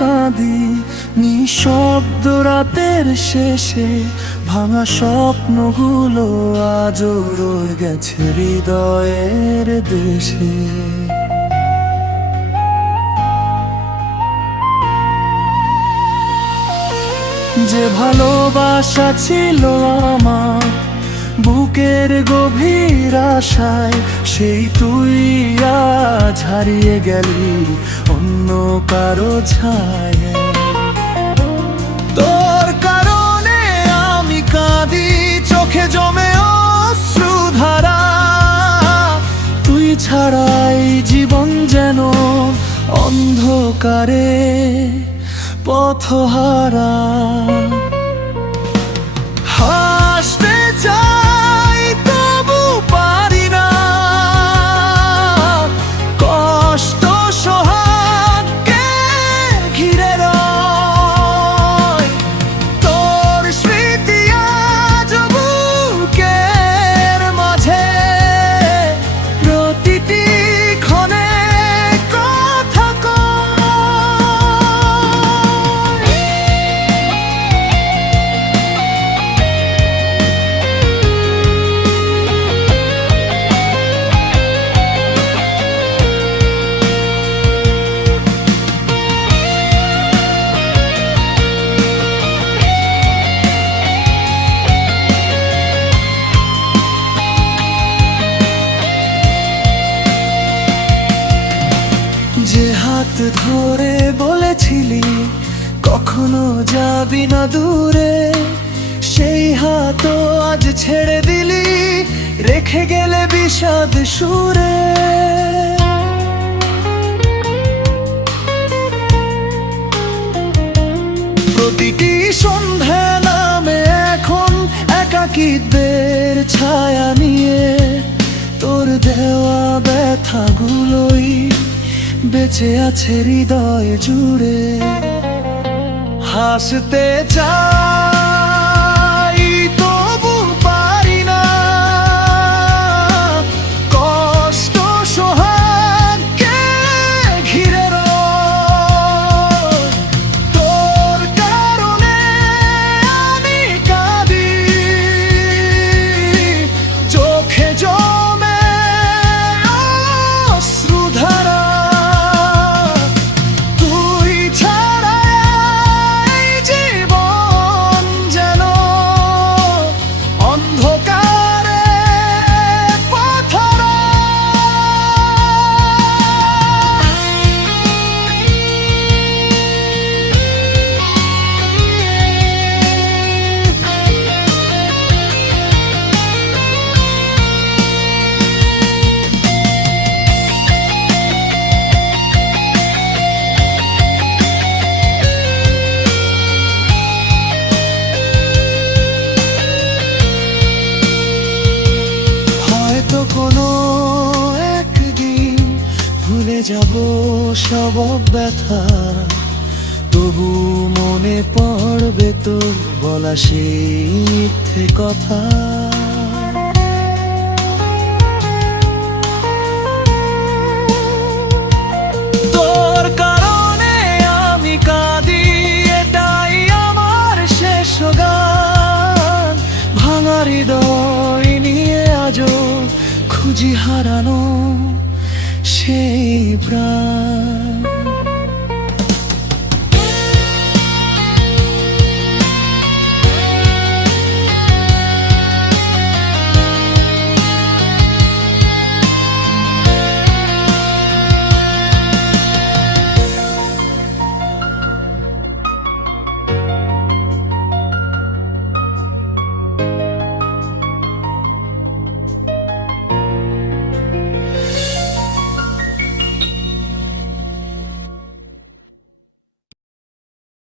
কাঁদি নিঃশব্দ রাতের শেষে। ভাঙা স্বপ্নগুলো আজও রয়ে গেছে হৃদয়ের দেশে। যে ভালোবাসা ছিল আমার বুকের গভীর আশায়, সেই তুই আজ হারিয়ে গেলি অন্য কারো ছায়। তোর কারণে আমি কাঁদি, চোখে জমে অশ্রুধারা। তুই ছাড়াই জীবন যেন অন্ধকারে পথহারা। হাসতে চাই তবু পারি না, কষ্ট সোহাগকে ঘিরে রয়। তোর স্মৃতি আজ বুকের মাঝে, প্রতিটি ক্ষণে কথা কয়। যে হাত ধরে বলেছিলি কখনো যাবি না দূরে, সেই হাতও আজ ছেড়ে দিলি, রেখে গেলে বিষাদ সুরে। প্রতিটি সন্ধ্যা নামে এখন একাকিত্বের ছায়া নিয়ে। তোর দেওয়া ব্যথাগুলোই বেঁচে আছে হৃদয় জুড়ে। হাসতে চাই তবু পারি না, কষ্ট সোহাগকে ঘিরে রয়। তোর কারণে আমি কাঁদি, চোখে জমে অশ্রুধারা। কোনো একদিন ভুলে যাব সব ব্যথা, তবু মনে পড়বে তোর বলা সেই মিথ্যে কথা। তোর কারণে আমি কাঁদি, এটাই আমার শেষ গান। ভাঙা হৃদয় নিয়ে আজও খুঁজি হারানো সেই প্রাণ।